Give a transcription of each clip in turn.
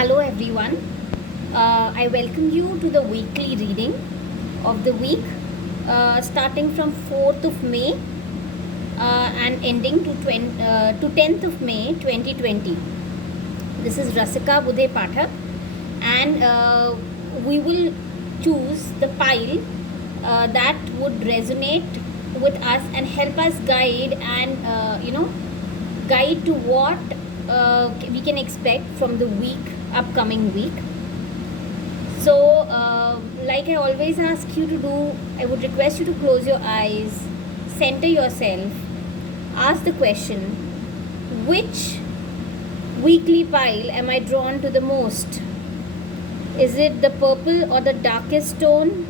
Hello everyone. I welcome you to the weekly reading of the week starting from 4th of May and ending to 10th of May 2020. This is Rasika Budhe Pathak, and we will choose the pile that would resonate with us and help us guide and guide to what we can expect from the upcoming week. So like I always ask you to do, I would request you to close your eyes, center yourself, ask the question, which weekly pile am I drawn to the most? Is it the purple or the darkest stone,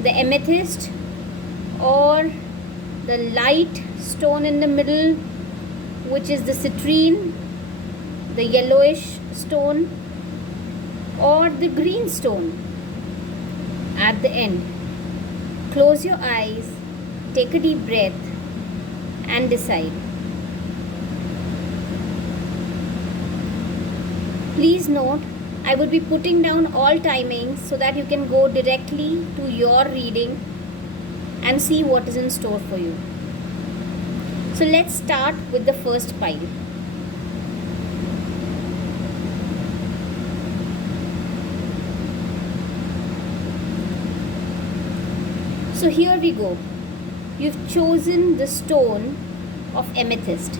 the amethyst, or the light stone in the middle, which is the citrine, the yellowish stone, or the green stone at the end? Close your eyes, take a deep breath, and decide. Please note, I would be putting down all timings so that you can go directly to your reading and see what is in store for you. So let's start with the first pile. So here we go. You've chosen the stone of amethyst.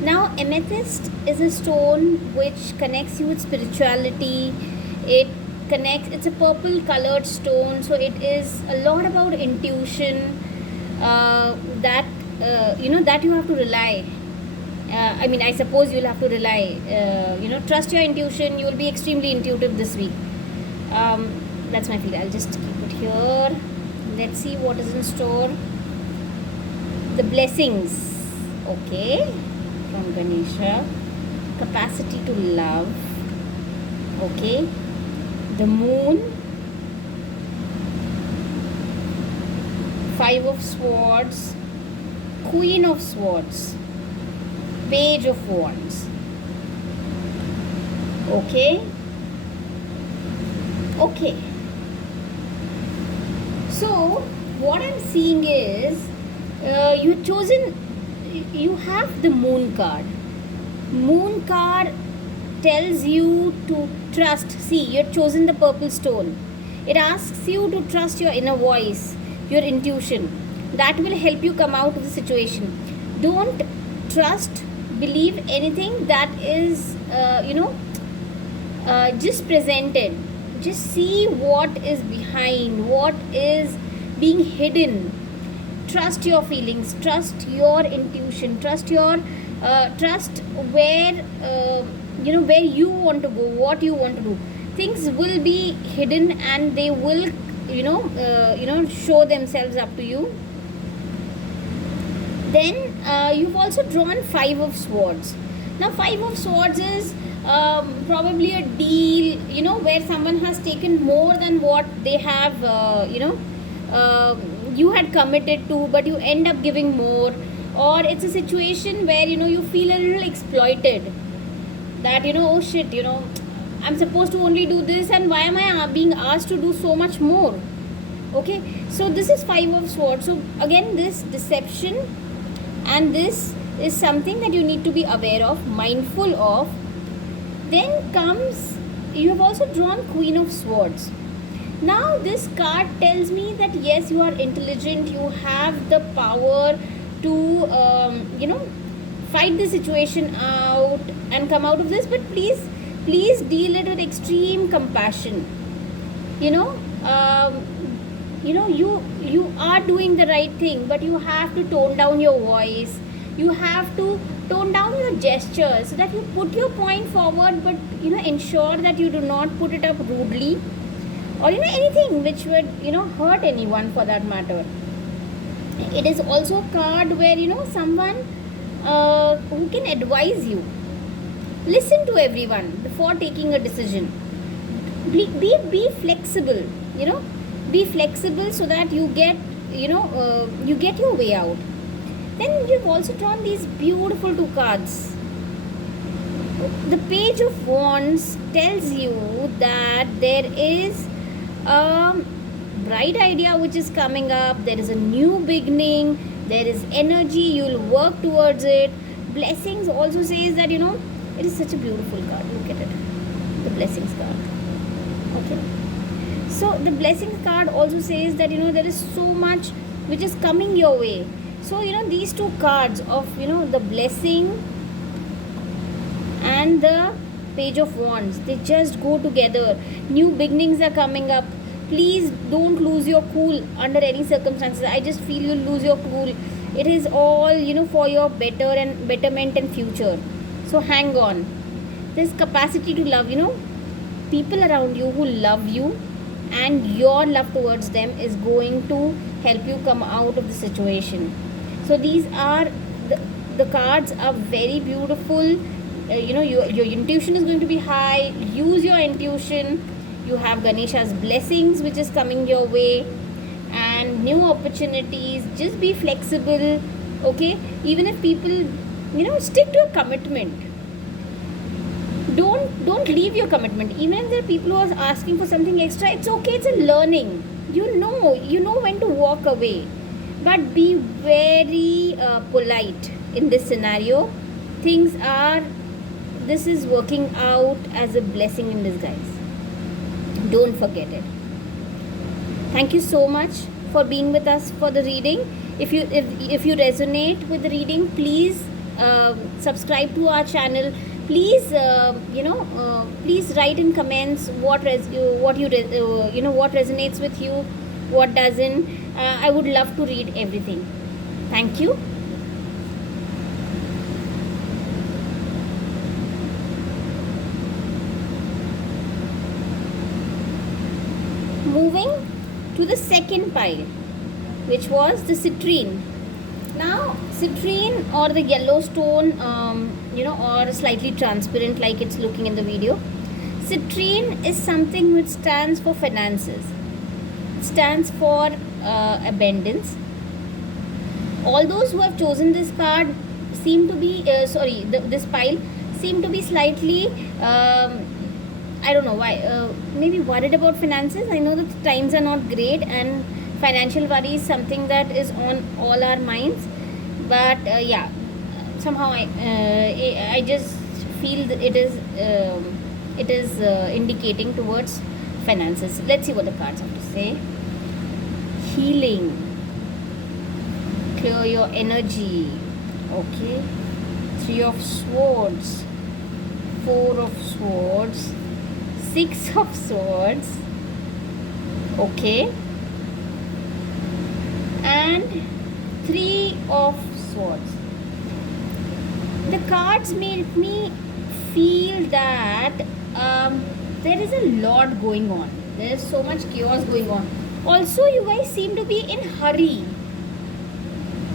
Now, amethyst is a stone which connects you with spirituality. It's a purple colored stone, so it is a lot about intuition that you have to rely. I suppose you'll have to rely. Trust your intuition. You will be extremely intuitive this week. That's my feel. I'll just keep it here. Let's see what is in store. The blessings. Okay. From Ganesha. Capacity to love. Okay. The moon. 5 of swords. Queen of swords. Page of wands. Okay. So what I'm seeing is you have the moon card. Moon card tells you to trust. See, you've chosen the purple stone. It asks you to trust your inner voice, your intuition. That will help you come out of the situation. Don't believe anything that is just presented. Just see what is behind, what is being hidden. Trust your feelings, trust your intuition, trust where where you want to go, what you want to do. Things will be hidden and they will show themselves up to you. Then you've also drawn 5 of swords. Now 5 of swords is probably a deal, where someone has taken more than what they have you had committed to, but you end up giving more. Or it's a situation where you feel a little exploited, that oh shit, I'm supposed to only do this, and why am I being asked to do so much more? Okay, so this is 5 of swords. So again, this deception, and this is something that you need to be aware of, mindful of. Then comes, you have also drawn Queen of Swords. Now this card tells me that yes, you are intelligent, you have the power to fight the situation out and come out of this, but please deal it with extreme compassion. You are doing the right thing, but you have to tone down your voice. You have to tone down your gestures so that you put your point forward, but ensure that you do not put it up rudely, or anything which would hurt anyone for that matter. It is also a card where someone who can advise you. Listen to everyone before taking a decision. Be flexible. Be flexible so that you get your way out. Then you've also drawn these beautiful 2 cards. The Page of Wands tells you that there is a bright idea which is coming up, there is a new beginning, there is energy, you'll work towards it. Blessings also says that, it is such a beautiful card. Look at it, the blessings card. Okay, so the blessings card also says that, there is so much which is coming your way. So, these two cards of, the blessing and the Page of Wands, they just go together. New beginnings are coming up. Please don't lose your cool under any circumstances. I just feel you'll lose your cool. It is all, for your betterment and future. So hang on. This capacity to love, people around you who love you, and your love towards them is going to help you come out of the situation. So these are the cards are very beautiful. Your intuition is going to be high. Use your intuition. You have Ganesha's blessings which is coming your way, and new opportunities. Just be flexible. Okay, even if people, stick to a commitment. Don't leave your commitment. Even if there are people who are asking for something extra, it's okay. It's a learning. You know when to walk away, but be very polite in this scenario. This is working out as a blessing in disguise. Don't forget it. Thank you so much for being with us for the reading. If you resonate with the reading, please subscribe to our channel. Please please write in comments what resonates with you, what doesn't. I would love to read everything. Thank you. Moving to the second pile, which was the citrine. Now, citrine or the yellow stone, or slightly transparent like it's looking in the video. Citrine is something which stands for finances. It stands for abundance. All those who have chosen this card seem to be, this pile seem to be slightly, I don't know why, maybe worried about finances. I know that times are not great, and financial worry is something that is on all our minds. But somehow I just feel that it is indicating towards finances. Let's see what the cards have to say. Healing. Clear your energy. Okay. 3 of Swords. 4 of Swords. 6 of Swords. Okay. And 3 of Swords. The cards make me feel that there is a lot going on. There is so much chaos going on. Also, you guys seem to be in hurry.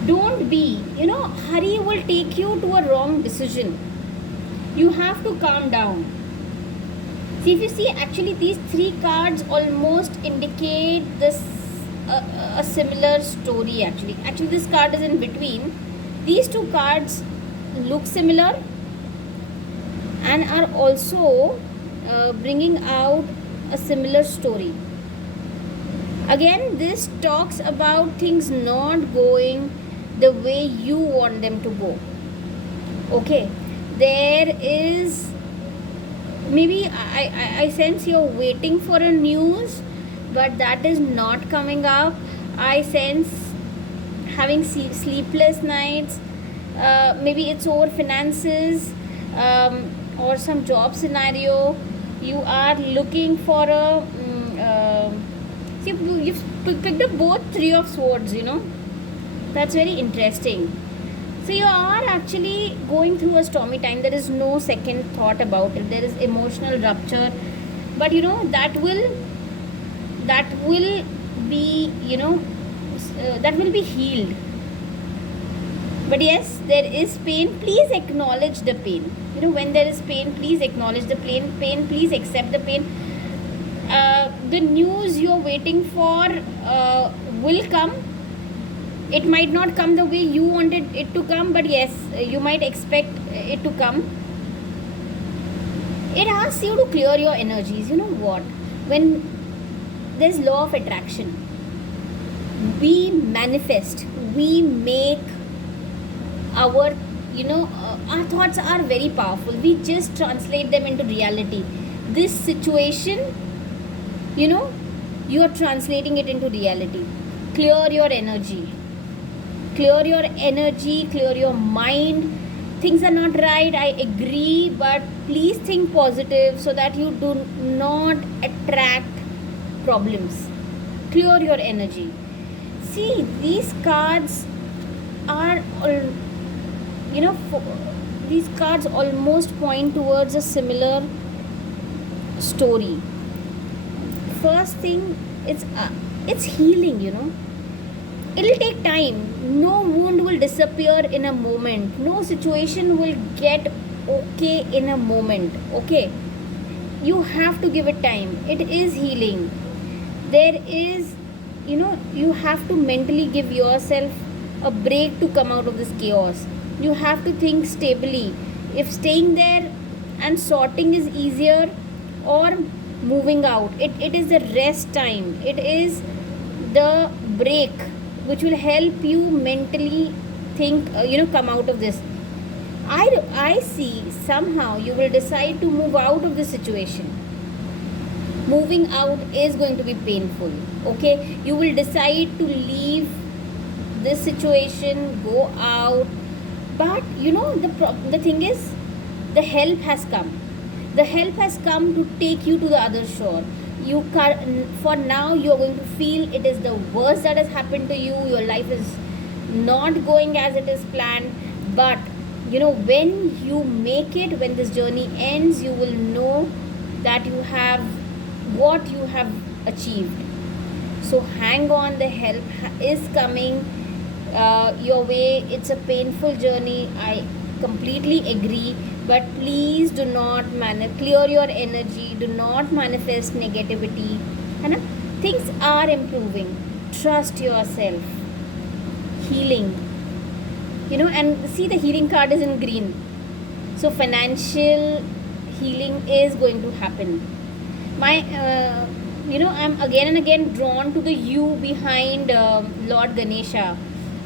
Don't be. Hurry will take you to a wrong decision. You have to calm down. See, if you see, actually these 3 cards almost indicate this a similar story. Actually this card is in between. These 2 cards look similar and are also bringing out a similar story. Again, this talks about things not going the way you want them to go. Okay, there is maybe I sense you're waiting for a news, but that is not coming up. I sense having sleepless nights. Maybe it's over finances or some job scenario. You are looking for a you've picked up both 3 of Swords. That's very interesting. So you are actually going through a stormy time. There is no second thought about it. There is emotional rupture, but that will be that will be healed. But yes, there is pain. Please acknowledge the pain. When there is pain, please acknowledge the pain. Please accept the pain. The news you're waiting for will come. It might not come the way you wanted it to come, but yes, you might expect it to come. It asks you to clear your energies. You know what? When there's law of attraction, we manifest, we make our, our thoughts are very powerful. We just translate them into reality. This situation, you know, you are translating it into reality. Clear your energy. Clear your energy, clear your mind. Things are not right, I agree, but please think positive so that you do not attract problems. Clear your energy. See, these cards are, these cards almost point towards a similar story. First thing, it's healing. It'll take time. No wound will disappear in a moment. No situation will get okay in a moment. Okay, you have to give it time. It is healing. There is, you have to mentally give yourself a break to come out of this chaos. You have to think stably. If staying there and sorting is easier, or moving out, it is the rest time. It is the break which will help you mentally think, come out of this. I see somehow you will decide to move out of the situation. Moving out is going to be painful. Okay, you will decide to leave this situation, go out, but the thing is, the help has come. The help has come to take you to the other shore. For now you are going to feel it is the worst that has happened to you. Your life is not going as it is planned, but when you make it, when this journey ends, you will know that you have what you have achieved. So hang on, the help is coming your way. It's a painful journey, I completely agree, but please do not clear your energy. Do not manifest negativity. Things are improving. Trust yourself. Healing. And see, the healing card is in green. So financial healing is going to happen. I'm again and again drawn to the U behind Lord Ganesha.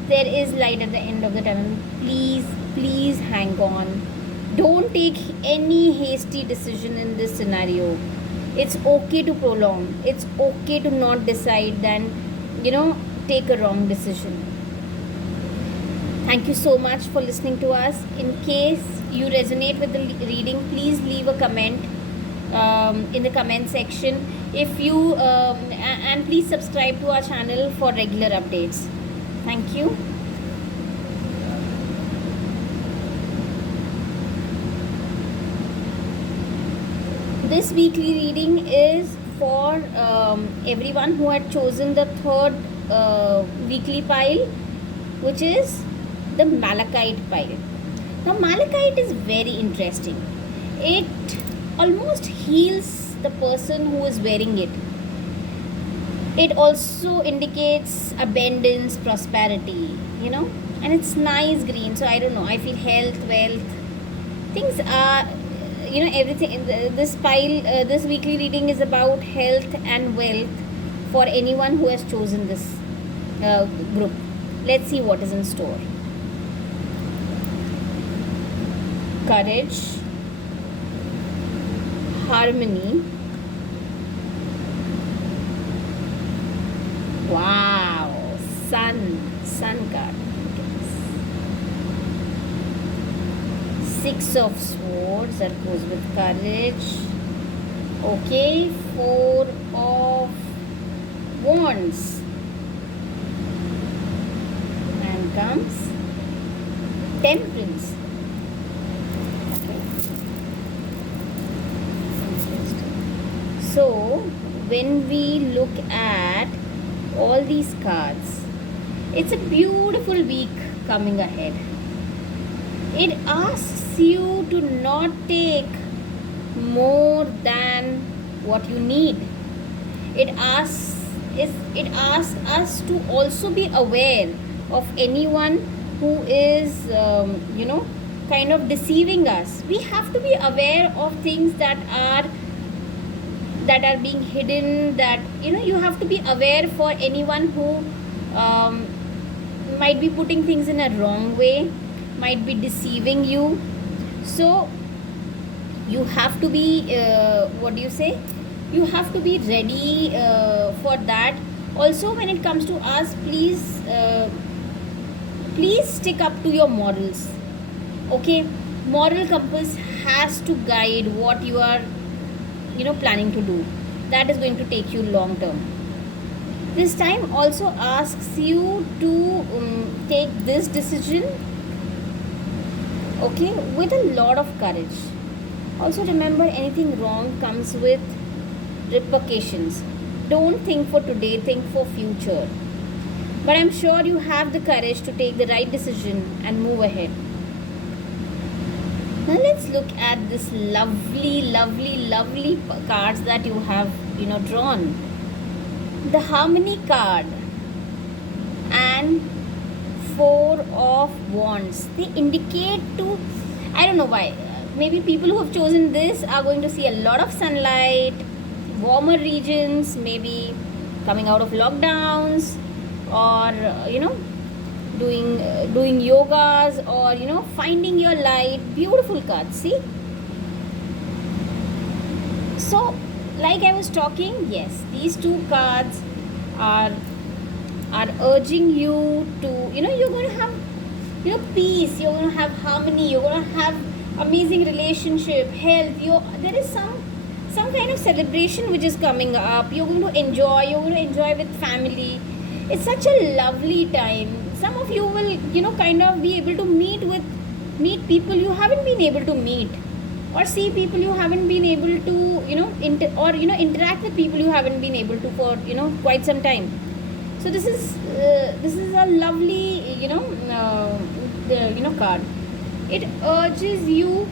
There is light at the end of the tunnel. Please hang on. Don't take any hasty decision in this scenario. It's okay to prolong. It's okay to not decide than, take a wrong decision. Thank you so much for listening to us. In case you resonate with the reading, please leave a comment in the comment section. If you and please subscribe to our channel for regular updates. Thank you. This weekly reading is for everyone who had chosen the third weekly pile, which is the Malachite pile. Now, Malachite is very interesting. It almost heals the person who is wearing it. It also indicates abundance, prosperity, and it's nice green. So I don't know, I feel health, wealth, things are, everything. This pile, this weekly reading is about health and wealth for anyone who has chosen this group. Let's see what is in store. Courage, harmony. Wow, sun card. Six of Swords, that goes with courage. Okay, Four of Wands. And comes Temperance. So, when we look at all these cards, it's a beautiful week coming ahead. It asks you to not take more than what you need. It asks us to also be aware of anyone who is kind of deceiving us. We have to be aware of things that are being hidden, that you have to be aware for anyone who um, might be putting things in a wrong way, might be deceiving you. So you have to be what do you say, you have to be ready for that. Also, when it comes to us, please stick up to your morals. Okay, moral compass has to guide what you are planning to do. That is going to take you long term. This time also asks you to take this decision, okay, with a lot of courage. Also remember, anything wrong comes with repercussions. Don't think for today, think for future. But I'm sure you have the courage to take the right decision and move ahead. Now let's look at this lovely cards that you have drawn. The Harmony card and Four of Wands. They indicate to, I don't know why, maybe people who have chosen this are going to see a lot of sunlight, warmer regions, maybe coming out of lockdowns, or doing yogas, or finding your light. Beautiful cards, see. So like I was talking, yes, these two cards are urging you to, you're going to have peace, you're going to have harmony, you're going to have amazing relationship, health. There is some kind of celebration which is coming up. You're going to enjoy with family. It's such a lovely time. Some of you will kind of be able to meet people you haven't been able to meet, or see people you haven't been able to interact with people you haven't been able to for quite some time. So this is a lovely card. It urges you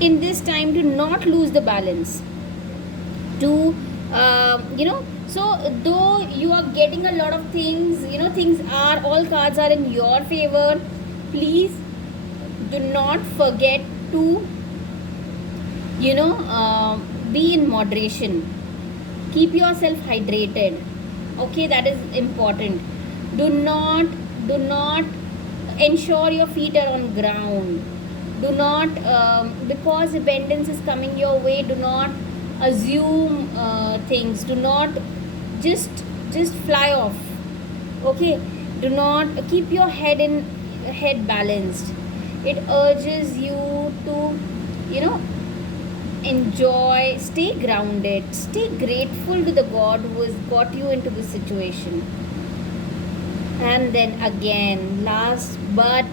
in this time to not lose the balance, to so though you are getting a lot of things, all cards are in your favor, please do not forget to be in moderation. Keep yourself hydrated. Okay, that is important. Do not ensure your feet are on ground. Do not because abundance is coming your way, do not assume things. Do not just fly off. Okay, do not keep your head balanced. It urges you to enjoy, stay grounded, stay grateful to the God who has got you into this situation. And then again, last but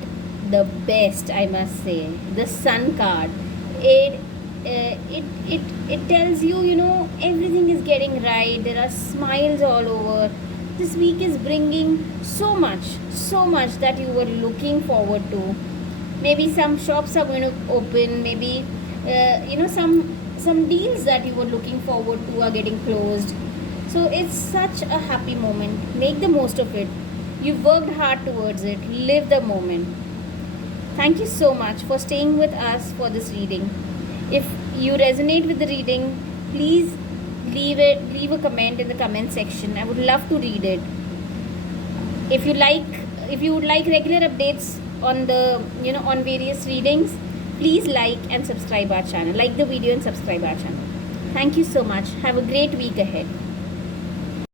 the best, I must say, the Sun card. It tells you everything is getting right. There are smiles all over. This week is bringing so much that you were looking forward to. Maybe some shops are going to open. Maybe some deals that you were looking forward to are getting closed. So it's such a happy moment. Make the most of it. You've worked hard towards it. Live the moment. Thank you so much for staying with us for this reading. If you resonate with the reading, please leave a comment in the comment section. I would love to read it. If you would like regular updates on the on various readings, please like and subscribe our channel. Like the video and subscribe our channel. Thank you so much. Have a great week ahead.